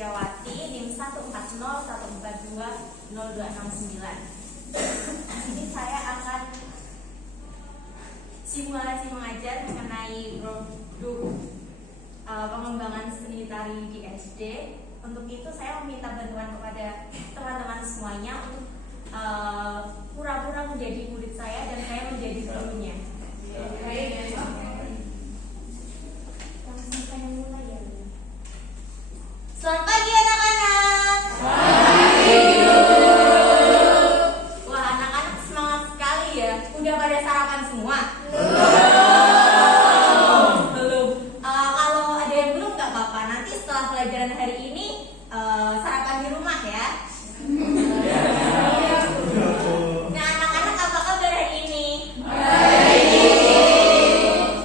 Suciawati, NIM 140142029. Ini saya akan simulasi mengajar mengenai produk pengembangan seni tari di SD. Untuk itu saya meminta bantuan kepada teman-teman semuanya untuk pura-pura menjadi murid saya dan saya menjadi gurunya. Langsung saya mulai ya. Selamat pagi anak-anak. Wah, anak-anak semangat sekali ya. Udah pada sarapan semua? Belum. Kalau ada yang belum nggak apa-apa. Nanti setelah pelajaran hari ini sarapan di rumah ya. Nah, anak-anak apa kabar hari ini?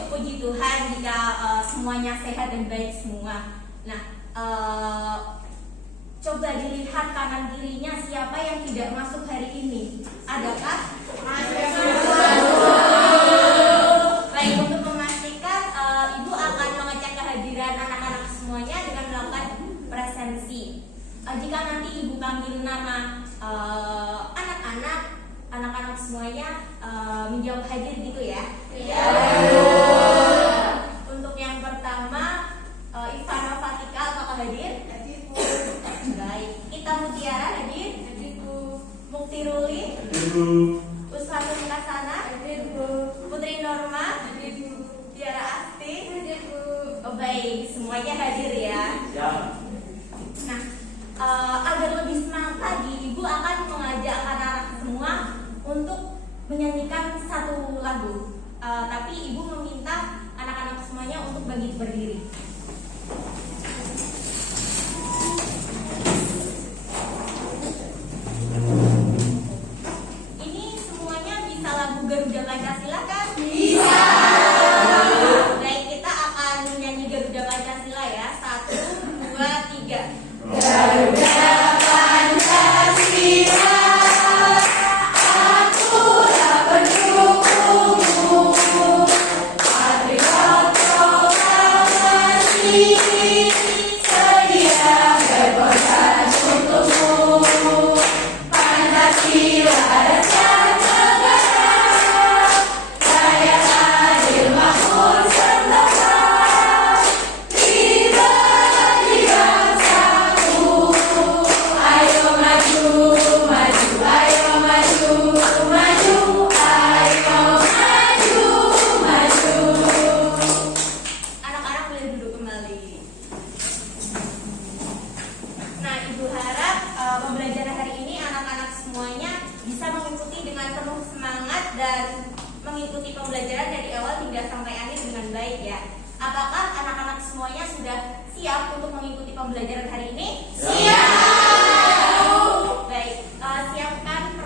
Puji Tuhan jika semuanya sehat dan baik semua. Nah, coba dilihat kanan kirinya siapa yang tidak masuk hari ini. Adakah? Baik, untuk memastikan Ibu akan mengecek kehadiran anak-anak semuanya dengan melakukan presensi. Jika nanti Ibu panggil nama anak-anak semuanya menjawab hadir gitu ya. Iya. Untuk yang pertama Ivana Fatika, apakah hadir? Hadir, Bu. Baik. Ita Mutiara hadir? Hadir, Bu. Mukti Ruli? Hadir, Bu. Usfatun Kasana? Hadir, Bu. Putri Norma? Hadir, Bu. Tiara Asti? Hadir, Bu. Oh, baik, semuanya hadir ya. Ya. Nah, agar lebih semangat lagi, Ibu akan mengajak anak-anak semua untuk menyanyikan satu lagu. Tapi Ibu meminta anak-anak semuanya untuk berdiri. Ini semuanya bisa lagu Garuda Pancasila kan? Bisa. Baik, kita akan menyanyi Garuda Pancasila ya. 1, 2, 3. Garuda Pancasila. Pembelajaran dari awal hingga sampai akhir dengan baik ya. Apakah anak-anak semuanya sudah siap untuk mengikuti pembelajaran hari ini? Siap. Baik, siapkan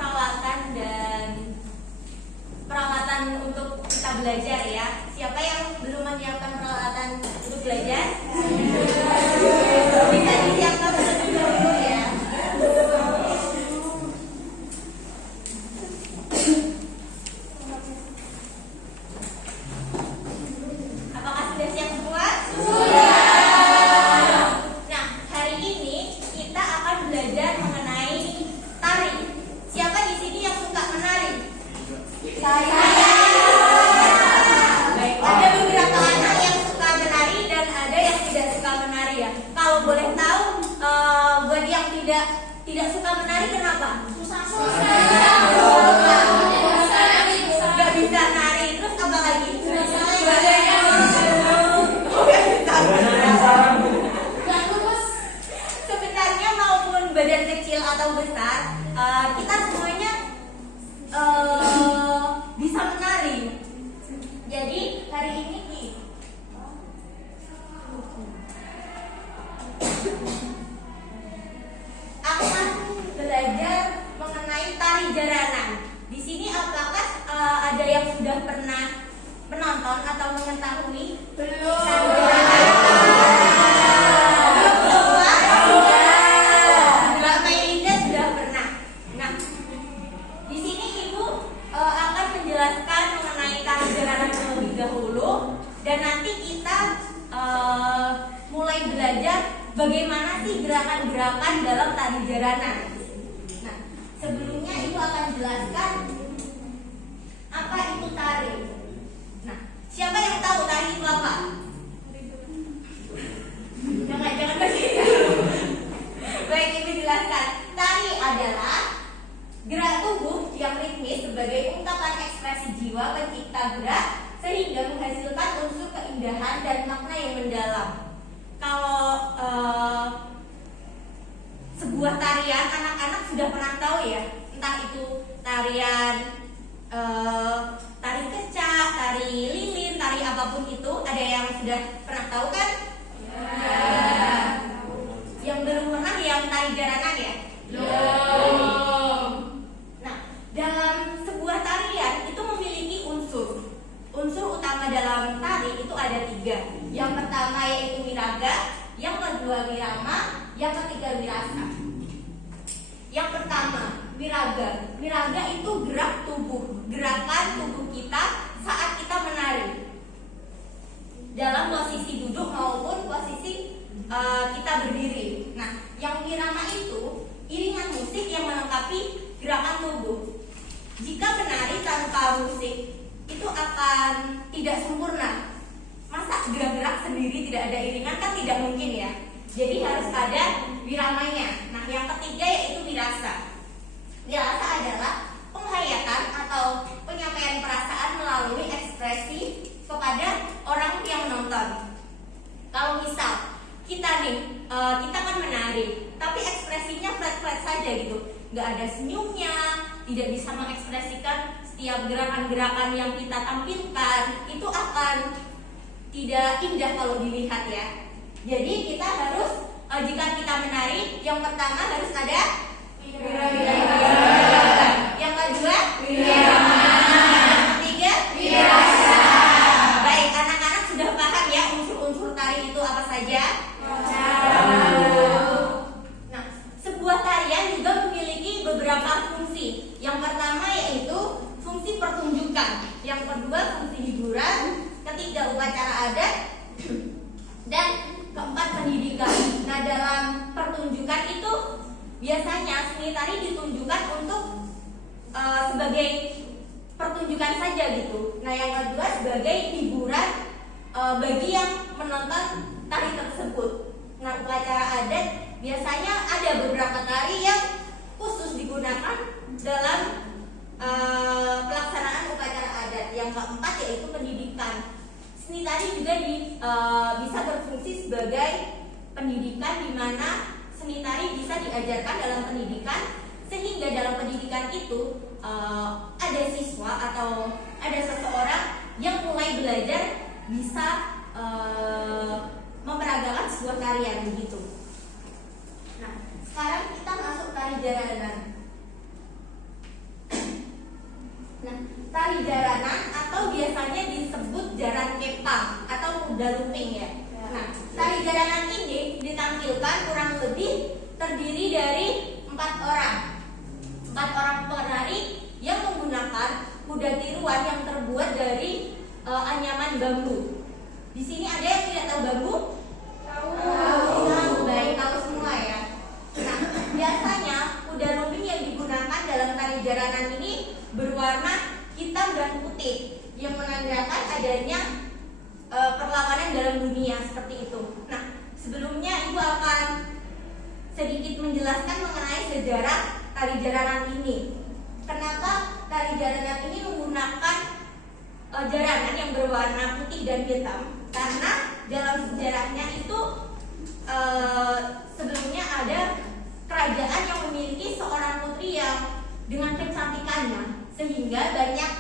peralatan untuk kita belajar ya. Siapa yang belum menyiapkan peralatan untuk belajar? Bisa disiapkan terlebih dahulu ya. Tidak suka menari kenapa? Susah. Gak bisa nari. Terus apa lagi? Sebenarnya maupun badan kecil atau besar, kita semuanya bisa menari. Jadi hari ini akan belajar mengenai tari jaranan. Di sini apakah ada yang sudah pernah menonton atau mengetahui? Belum. Mbak Melinda sudah pernah. Nah, di sini Ibu akan menjelaskan mengenai tari jaranan terlebih dahulu, dan nanti kita mulai belajar bagaimana sih gerakan-gerakan dalam tari jaranan? Nah, sebelumnya Ibu akan jelaskan apa itu tari. Nah, siapa yang tahu tari itu apa? Jangan begitu. Baik, Ibu jelaskan. Tari adalah gerak tubuh yang ritmis sebagai ungkapan ekspresi jiwa pencipta gerak sehingga menghasilkan unsur keindahan dan makna yang mendalam. Kalau sebuah tarian, anak-anak sudah pernah tahu ya, entah itu tarian tari kecak, tari lilin, tari apapun itu, ada yang sudah pernah tahu kan? Ya. Yang belum pernah yang tari jaranan ya? Belum. Nah, dalam sebuah tarian itu memiliki unsur utama dalam tari itu ada 3. Yang pertama yaitu wiraga, yang kedua wirama, yang ketiga wirasa. Yang pertama wiraga itu gerak tubuh, gerakan tubuh kita saat kita menari dalam posisi duduk maupun posisi kita berdiri. Nah, yang wirama itu iringan musik yang melengkapi gerakan tubuh. Jika menari tanpa musik itu akan tidak sempurna. Masa gerak-gerak sendiri tidak ada iringan kan tidak mungkin ya. Jadi harus ada wiramanya. Nah, yang ketiga yaitu wirasa. Wirasa adalah penghayatan atau penyampaian perasaan melalui ekspresi kepada orang yang menonton. Kalau misal kita kita kan menari, tapi ekspresinya flat-flat saja gitu, nggak ada senyumnya, tidak bisa mengekspresikan setiap gerakan-gerakan yang kita tampilkan, itu akan tidak indah kalau dilihat ya. Jadi kita harus jika kita menari, yang pertama harus ada wiraga, yang kedua wirama, yang ketiga wirasa. Baik, anak-anak sudah paham ya unsur-unsur tari itu apa saja? Nah, sebuah tarian juga memiliki beberapa fungsi. Yang pertama yaitu fungsi pertunjukan, yang kedua fungsi hiburan, ketiga upacara adat, dan keempat pendidikan. Nah, dalam pertunjukan itu biasanya seni tari ditunjukkan untuk sebagai pertunjukan saja gitu. Nah, yang kedua sebagai hiburan bagi yang menonton tari tersebut. Nah, upacara adat biasanya ada beberapa tari yang khusus digunakan dalam pelaksanaan upacara adat. Yang keempat yaitu pendidikan. Seni tari juga bisa berfungsi sebagai pendidikan, di mana seni tari bisa diajarkan dalam pendidikan, sehingga dalam pendidikan itu ada siswa atau ada seseorang yang mulai belajar bisa memperagakan sebuah tarian begitu. Nah, sekarang kita masuk tari jaranan. Nah, tari jaranan atau biasanya disebut jaran kepang atau kuda lumping ya. Nah, tari jaranan ini ditampilkan kurang lebih terdiri dari 4 orang. 4 orang penari yang menggunakan kuda tiruan yang terbuat dari anyaman bambu. Di sini ada yang tidak tahu bambu? Tahu. Baik, tahu semua ya. Nah, biasanya kuda lumping yang digunakan dalam tari jaranan ini berwarna hitam dan putih yang menandakan adanya perlawanan dalam dunia seperti itu. Nah, sebelumnya Ibu akan sedikit menjelaskan mengenai sejarah tari jaranan ini. Kenapa tari jaranan ini menggunakan jaranan yang berwarna putih dan hitam? Karena dalam sejarahnya itu sebelumnya ada kerajaan yang memiliki seorang putri yang dengan kecantikannya, sehingga banyak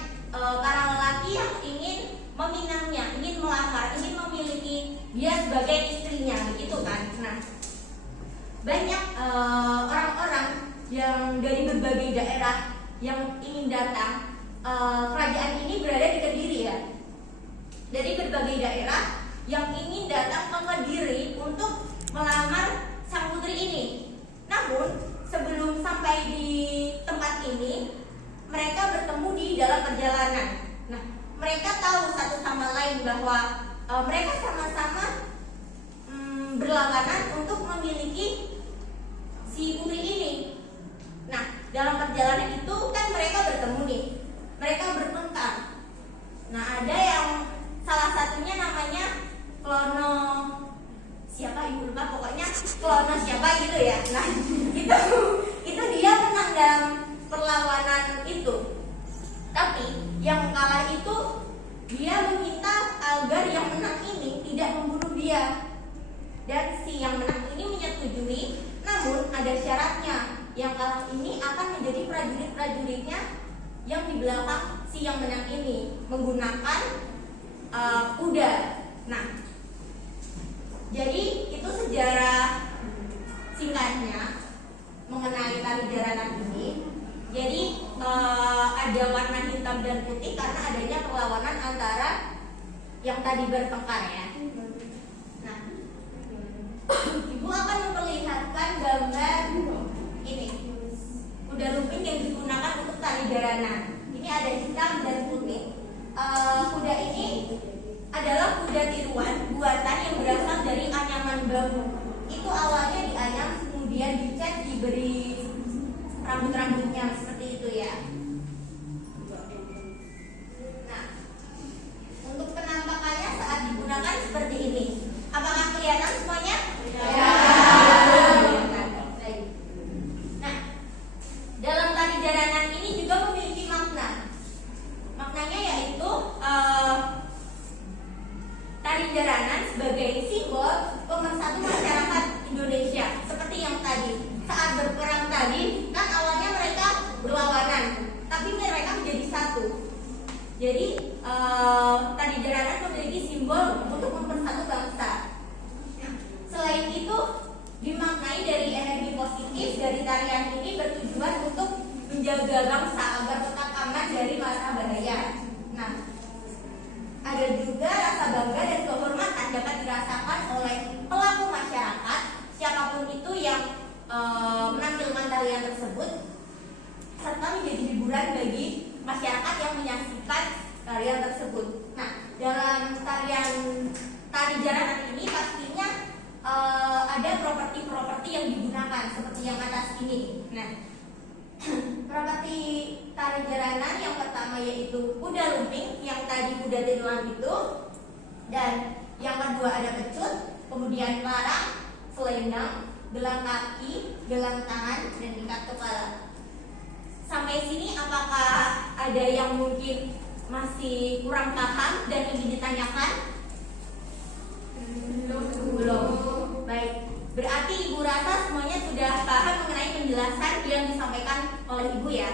para lelaki yang ingin meminangnya, ingin melamar, ingin memiliki dia sebagai istrinya, begitu kan? Nah, banyak orang-orang yang dari berbagai daerah yang ingin datang. Kerajaan ini berada di Kediri ya. Dari berbagai daerah yang ingin datang ke Kediri untuk melamar sang putri ini. Namun sebelum sampai di tempat ini, mereka bertemu di dalam perjalanan. Nah, mereka tahu satu sama lain bahwa mereka sama-sama berlawanan untuk lupa, pokoknya Klono siapa gitu ya. Nah itu dia menang dalam perlawanan itu. Tapi yang kalah itu dia meminta agar yang menang ini tidak membunuh dia. Dan si yang menang ini menyetujui, namun ada syaratnya. Yang kalah ini akan menjadi prajurit-prajuritnya yang di belakang si yang menang ini menggunakan kuda. Nah, jadi itu sejarah singkatnya mengenai tari jaranan ini. Jadi ada warna hitam dan putih karena adanya perlawanan antara yang tadi bertengkar ya. Nah, Ibu akan memperlihatkan gambar ini kuda lumping yang digunakan untuk tari jaranan. Ini ada hitam dan putih. Kuda ini adalah kuda tiruan buatan yang berasal dari anyaman bambu. Itu awalnya dianyam, kemudian dicat, diberi rambut-rambutnya seperti itu ya. Nah, untuk penampakannya saat digunakan seperti ini. Apakah kelihatan semuanya? Ya. Nah, dalam tari jaranan ini juga memiliki makna. Maknanya yaitu tari jaranan sebagai simbol pemersatu masyarakat Indonesia. Seperti yang tadi, saat berperang tadi kan awalnya mereka berlawanan, tapi mereka menjadi satu. Jadi tari jaranan memiliki simbol untuk mempersatu bangsa. Selain itu, dimaknai dari energi positif dari tarian ini bertujuan untuk menjaga bangsa agar tetap aman dari masa bahaya. Nah, ada juga rasa bangga dan kehormatan dapat dirasakan oleh pelaku masyarakat, siapapun itu yang menampilkan tarian tersebut, serta menjadi hiburan bagi masyarakat yang menyaksikan tarian tersebut. Nah, dalam tari jaranan ini pastinya ada properti-properti yang digunakan seperti yang atas ini. Nah, properti tari jaranan yang pertama yaitu kuda lumping, yang tadi kuda tiruan itu, dan yang kedua ada pecut, kemudian larang, selendang, gelang kaki, gelang tangan, dan ikat kepala. Sampai sini apakah ada yang mungkin masih kurang paham dan ingin ditanyakan? Belum. Baik, berarti Ibu rasa semuanya sudah paham mengenai penjelasan yang disampaikan oleh Ibu ya.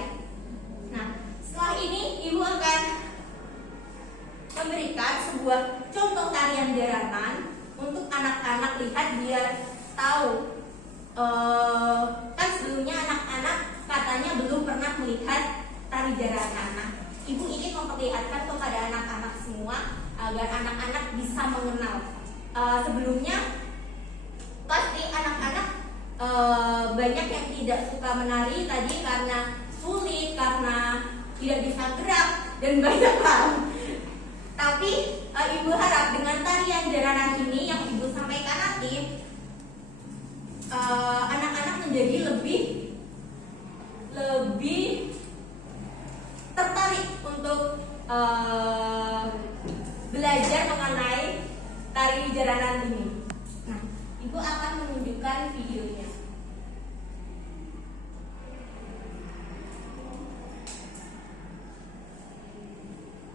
Nah, setelah ini Ibu akan memberikan sebuah contoh tarian jaranan untuk anak-anak lihat biar tahu. Kan sebelumnya anak-anak katanya belum pernah melihat tari jaranan. Nah, Ibu ingin memperlihatkan kepada anak-anak semua agar anak-anak bisa mengenal. Sebelumnya pasti anak-anak banyak yang tidak suka menari tadi karena sulit, karena tidak bisa gerak dan banyak hal. Tapi Ibu harap dengan tarian jaranan ini yang Ibu sampaikan nanti, anak-anak menjadi lebih tertarik untuk belajar mengenai tari jaranan ini. Nah, Ibu akan menunjukkan videonya.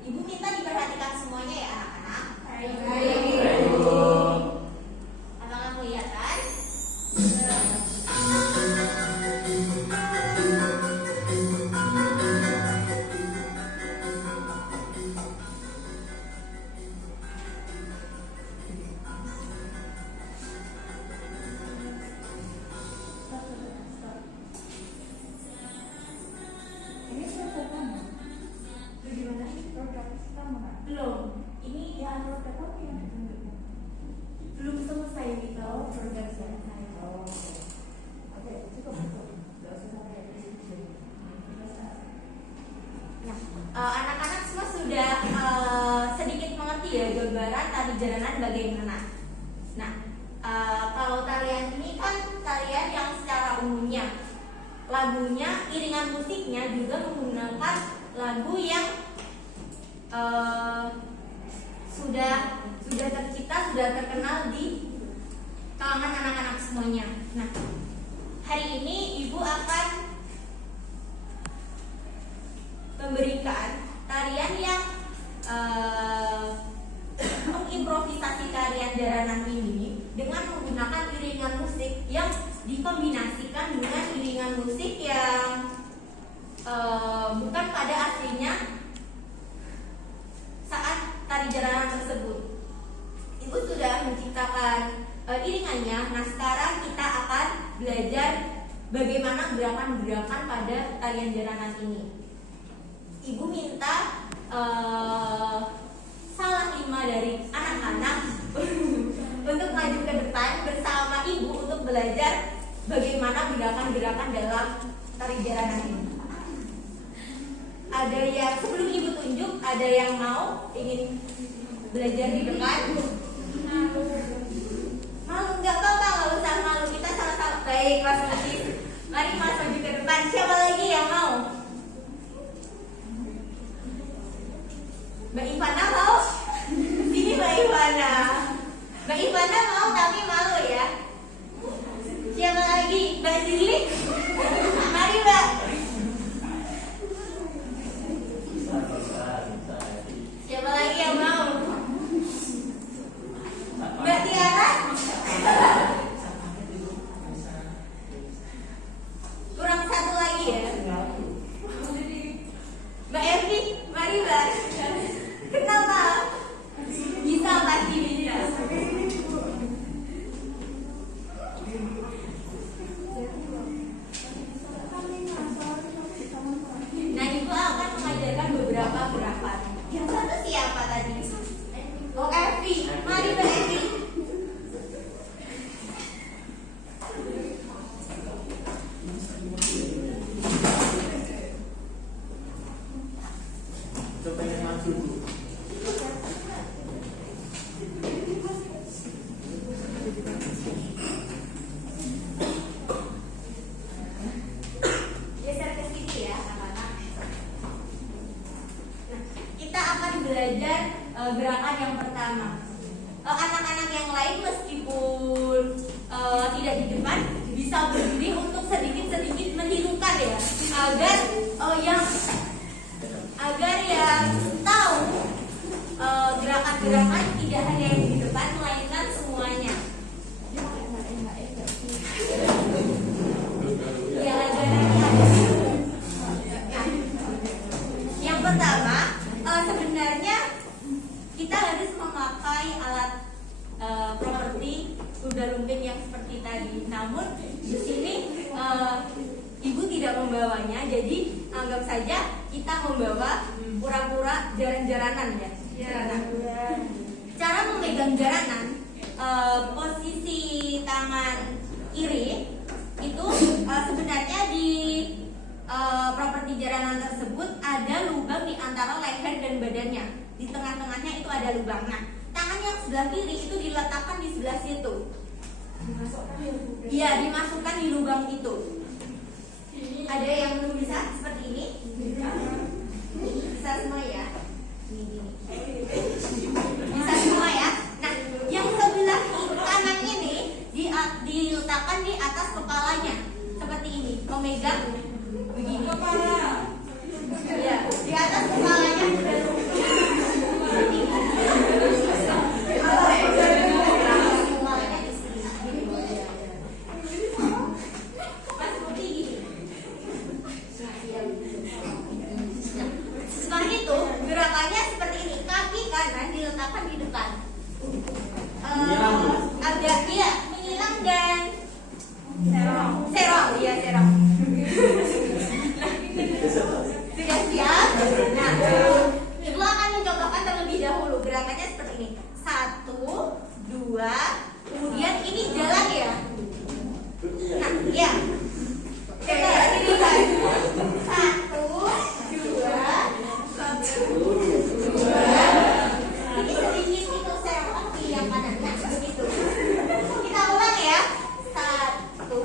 Ibu minta diperhatikan semuanya ya anak-anak. Apakah kelihatan? Belum. Ini ya belum selesai nih kalau program selesai. Nah, anak-anak semua sudah sedikit mengerti ya gambaran tari jaranan bagaimana. Nah, kalau tarian ini kan tarian yang secara umumnya lagunya, iringan musiknya juga menggunakan lagu yang sudah tercipta, sudah terkenal di kalangan anak-anak semuanya. Nah, hari ini Ibu akan memberikan tarian yang mengimprovisasi tarian jaranan ini dengan menggunakan iringan musik yang dikombinasikan dengan iringan musik yang bukan pada aslinya saat tari jaranan tersebut. Ibu sudah menciptakan iringannya. Nah, sekarang kita akan belajar bagaimana gerakan-gerakan pada tarian jaranan ini. Ibu minta salah 5 dari anak-anak untuk maju ke depan bersama Ibu untuk belajar bagaimana gerakan-gerakan dalam tari jaranan ini. Ada yang sebelum Ibu tunjuk, ada yang mau ingin belajar di depan? Malu nggak apa-apa, nggak usah malu, kita sama-sama. Baik, Mas Mutis, mari Mas maju ke depan. Siapa lagi yang mau? Mbak Ivana mau? Sini Mbak Ivana. Mbak Ivana mau tapi malu ya. Siapa lagi? Mbak Zirli? Mari Mbak. Siapa lagi yang mau? Mbak Tiara? Kurang satu lagi ya. Mbak Evi, mari Mbak. Kenapa? Bisa pasti bisa. Nah, Ibu akan mengajarkan beberapa gerakan. Yang satu siapa tadi? Oh, Evi. Mari Mbak Evi. Belajar gerakan yang pertama. Anak-anak yang lain meskipun tidak di depan bisa berdiri untuk sedikit-sedikit menirukan ya, agar yang tahu gerakan-gerakan tidak hanya yang di depan melainkan semuanya. Ya, yang pertama, sebenarnya kita harus memakai alat properti kuda lumping yang seperti tadi. Namun di sini Ibu tidak membawanya, jadi anggap saja kita membawa pura-pura jaran-jaranan ya. Cara memegang jaranan, posisi tangan kiri itu sebenarnya di properti jaranan tersebut ada lubang di antara leher dan badannya. Di tengah-tengahnya itu ada lubang. Nah, tangan yang sebelah kiri itu diletakkan di sebelah situ. Iya, dimasukkan di lubang itu. Ada yang belum bisa seperti ini? Bisa semua ya? Bisa semua ya? Nah, yang sebelah kanan ini diletakkan di atas kepalanya seperti ini, memegang begini. Ya, di atas kepalanya gerakannya seperti ini, kaki kanan diletakkan di depan, agak menyilang dan serong, ya serong. Sudah siap? Nah, Ibu akan mencobakan terlebih dahulu. Gerakannya seperti ini, 1, 2, kemudian ini jalan ya. Nah, ya. Coba dilihat. 1, 2, 1, 2. Ini sedikit itu serong di yang kanan. Nah, begitu. Kita ulang ya. 1, 2,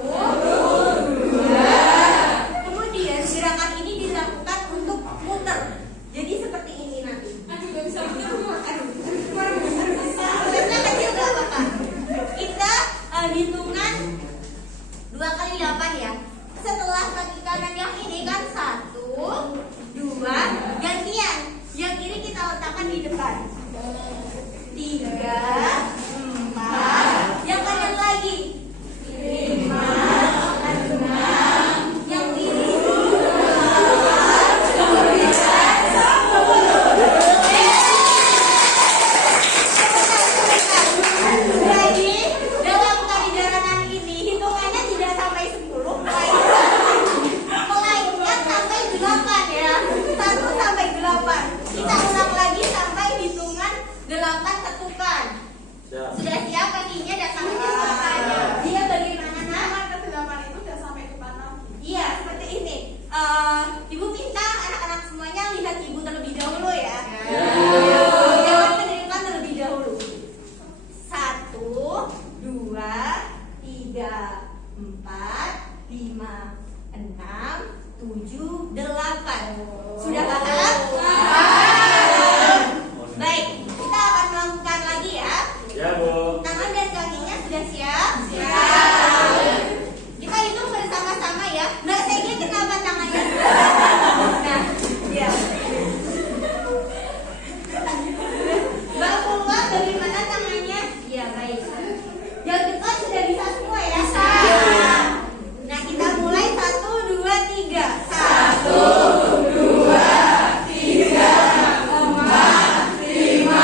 2 kali 8 ya. Setelah kaki kanan yang ini kan 1, 2, gantian. Yang kiri kita letakkan di depan. 3, 4, yang kanan lagi 5, 6, yang kiri 8 ketukan. Sudah siap kakinya dan tangannya semuanya. Dia bagaimana nak? Ke 8 itu udah sampai depan lagi. Iya, seperti ini. Ibu minta anak-anak semuanya lihat ibu terlebih dahulu ya. Jangan mendengarkan terlebih dahulu. 1, 2, 3, 4, 5, 6, 7, 8. Sudah paham? Baik, kita akan melakukan lagi ya. Ya, Bu. Tangan dan kakinya sudah siap? Siap. Kita hitung bersama-sama ya. Mbak Segi kenapa tangannya? Nah, ya. Mbak Pulwa bagaimana tangannya? Ya, baik. Yang dekat sudah bisa semua ya? Siap. Nah, kita mulai 1, 2, 3. 1, 2, 3, 4, 5,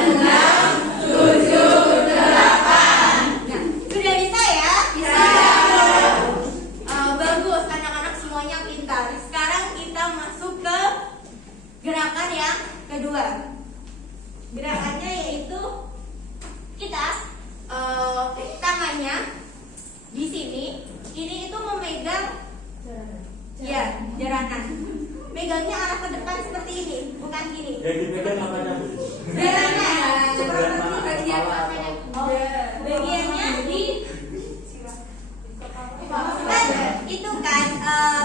6, 7, 8. Nah, sudah bisa ya? Bisa. Bagus, anak-anak semuanya pintar. Sekarang kita masuk ke gerakan yang kedua. Gerakannya yaitu kita tangannya di sini. Ini itu memegang ya jaranan. Megangnya arah ke depan seperti ini, bukan gini. Yang dipegang namanya, Bu? Jaranan. Sebelah mana? Bagian Kepala atau? bagiannya di kan itu kan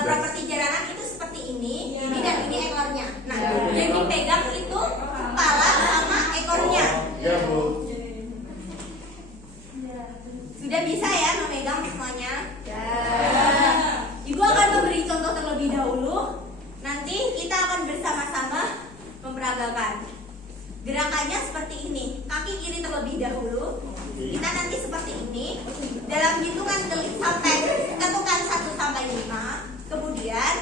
properti jaranan itu seperti ini dan ini ekornya. Nah, yang dipegang itu kepala sama ekornya. Ya, Bu. Sudah bisa ya memegang semuanya? Ibu akan memberi contoh terlebih dahulu. Nanti kita akan bersama-sama memperagakan. Gerakannya seperti ini. Kaki kiri terlebih dahulu. Kita nanti seperti ini. Dalam hitungan sampai temukan 1 sampai 5. Kemudian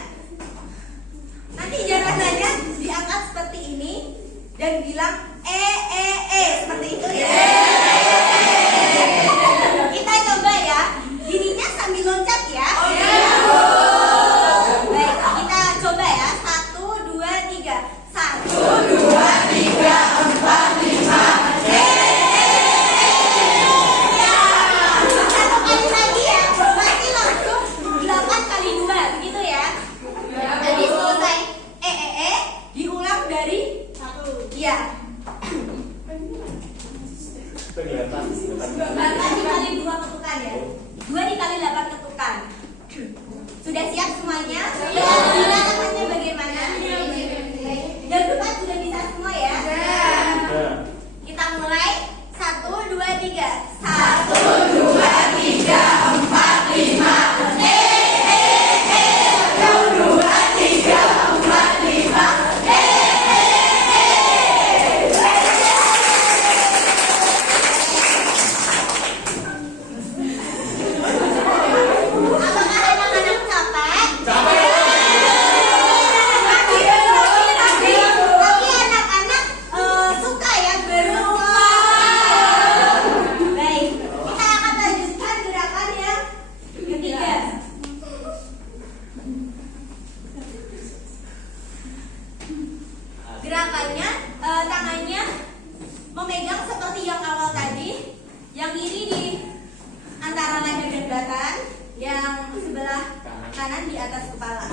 nanti jaranannya diangkat seperti ini dan bilang seperti itu ya. Kita coba ya. Gininya sambil loncat ya. Baik, kita coba ya. 1, 2, 3. 1, 2, 3, 4, 5. Satu kali lagi ya. Berarti langsung 8 kali 2, begitu ya. Jadi selesai diulang dari 1. Iya. Kelihatan. 8 dikali 2 ketukan ya. 2 dikali 8 ketukan. Sudah siap semuanya? Sudah. Tangannya bagaimana? Yang depan sudah bisa semua ya? Ya. Kita mulai. 1, 2, 3. 1, 2, 3, 4, 5. 1, 2, 3, 4, 5. Apakah anak-anak capek? Tapi anak-anak suka ya beruang. Baik, kita akan lanjutkan gerakan yang ketiga. Gerakannya tangannya memegang seperti yang awal tadi. Yang kiri di antara leher dan badan, yang sebelah kanan di atas kepala.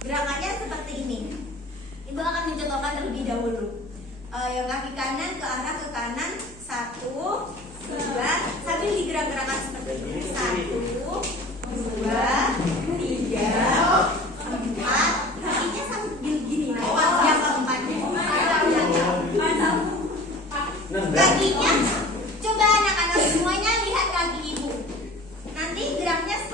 Gerakannya seperti ini. Ibu akan mencontohkan terlebih dahulu. Yang kaki kanan ke arah ke kanan. 1, 2, sambil digerak-gerakkan seperti ini. 1, 2, 3, 4. Kakinya sambil gini. Yang keempatnya. Kakinya, coba anak-anak semuanya lihat kaki ibu. Nanti geraknya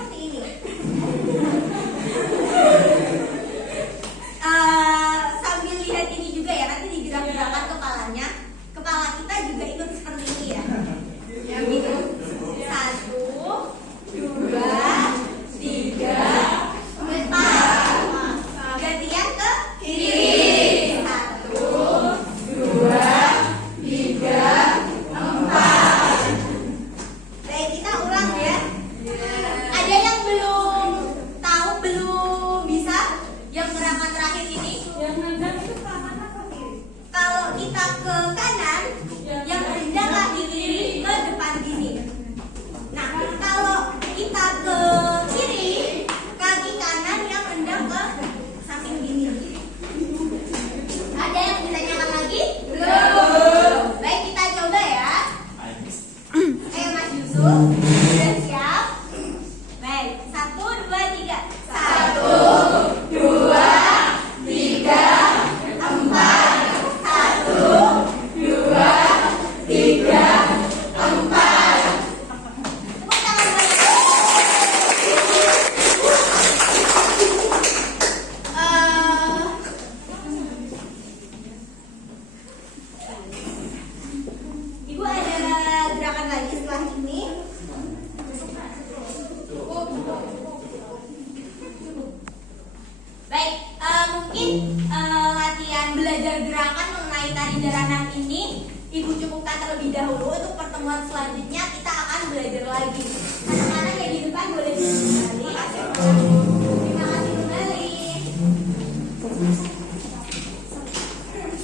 terlebih dahulu. Untuk pertemuan selanjutnya kita akan belajar lagi. Anak-anak yang di depan boleh kembali. Terima kasih kembali.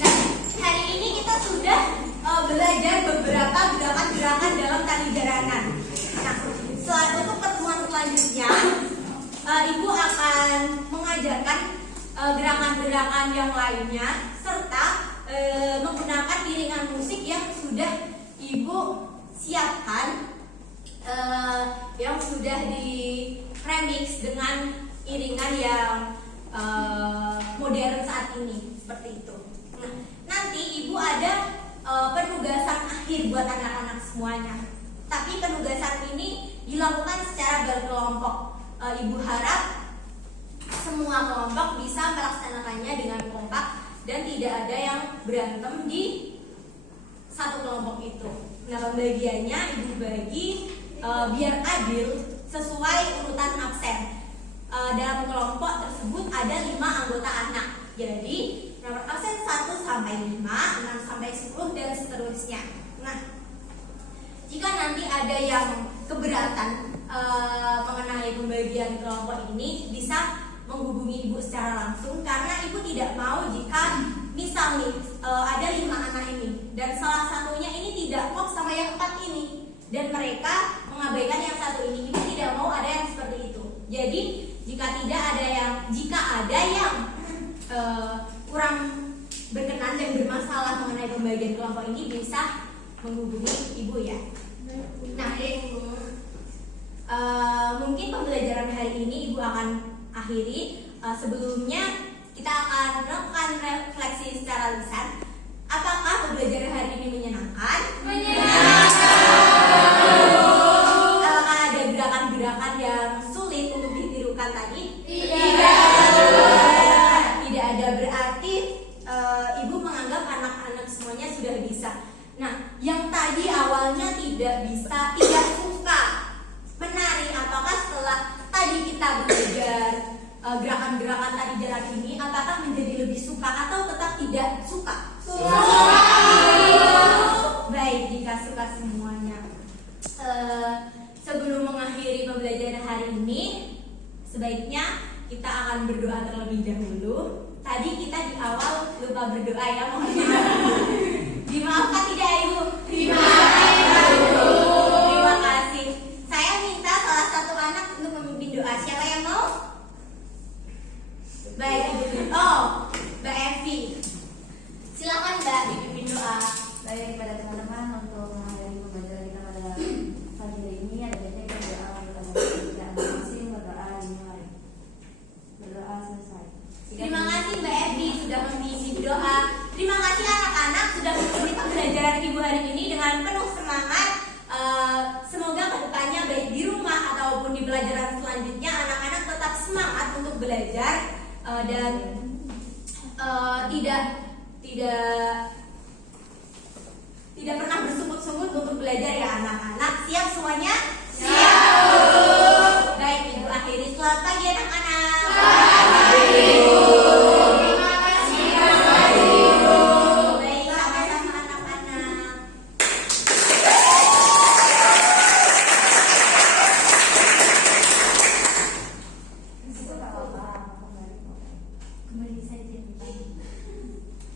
Nah, hari ini kita sudah belajar beberapa gerakan-gerakan dalam tari jaranan. Nah, untuk pertemuan selanjutnya, Ibu akan mengajarkan gerakan-gerakan yang lainnya serta menggunakan iringan musik yang sudah Ibu siapkan, yang sudah di remix dengan iringan yang modern saat ini seperti itu. Nah, nanti Ibu ada penugasan akhir buat anak-anak semuanya. Tapi penugasan ini dilakukan secara berkelompok. Ibu harap semua kelompok bisa melaksanakannya dengan kompak dan tidak ada yang berantem di satu kelompok itu. Nah, pembagiannya Ibu bagi biar adil sesuai urutan absen. Dalam kelompok tersebut ada 5 anggota anak. Jadi nomor absen 1 sampai 5, 6 sampai 10 dan seterusnya. Nah, jika nanti ada yang keberatan mengenai pembagian kelompok ini, bisa menghubungi Ibu secara langsung, karena Ibu tidak mau jika misal nih ada 5 anak ini dan salah satunya ini tidak kok sama yang 4 ini dan mereka mengabaikan yang satu ini. Ibu tidak mau ada yang seperti itu. Jadi jika ada yang kurang berkenan dan bermasalah mengenai pembagian kelompok ini, bisa menghubungi Ibu ya. Nah, mungkin pembelajaran hari ini Ibu akan akhiri. Sebelumnya kita akan melakukan refleksi secara lisan. Apakah pembelajaran hari ini menyenangkan? Apakah ada gerakan-gerakan yang sulit untuk ditirukan tadi? Tidak ada, berarti Ibu menganggap anak-anak semuanya sudah bisa. Nah, yang tadi awalnya tidak suka menari, apakah setelah tadi kita belajar gerakan-gerakan tari jalan ini, apakah menjadi lebih suka atau tetap tidak suka? Baik, jika suka semuanya. Sebelum mengakhiri pembelajaran hari ini, sebaiknya kita akan berdoa terlebih dahulu. Tadi kita di awal lupa berdoa ya, mohon maaf. Dimaafkan tidak Ibu? Dimaafkan Ibu. Terima kasih. Saya minta salah satu anak untuk memimpin doa. Siapa yang mau? Baik Ibu. Oh, Mbak Evi. Silakan Mbak dipimpin doa. Baik, kepada teman-teman untuk menghadiri pembelajaran kita pada pagi hari ini, ada baiknya kita berdoa kepada kita masing-masing, berdoa dimulai. Berdoa selesai. Terima kasih Mbak Evi sudah memimpin doa. Terima kasih anak-anak sudah mengikuti pembelajaran Ibu hari ini dengan penuh semangat. Semoga kedepannya baik di rumah ataupun di pelajaran selanjutnya anak-anak tetap semangat untuk belajar dan tidak pernah bersungut-sungut untuk belajar ya anak-anak. Siap semuanya?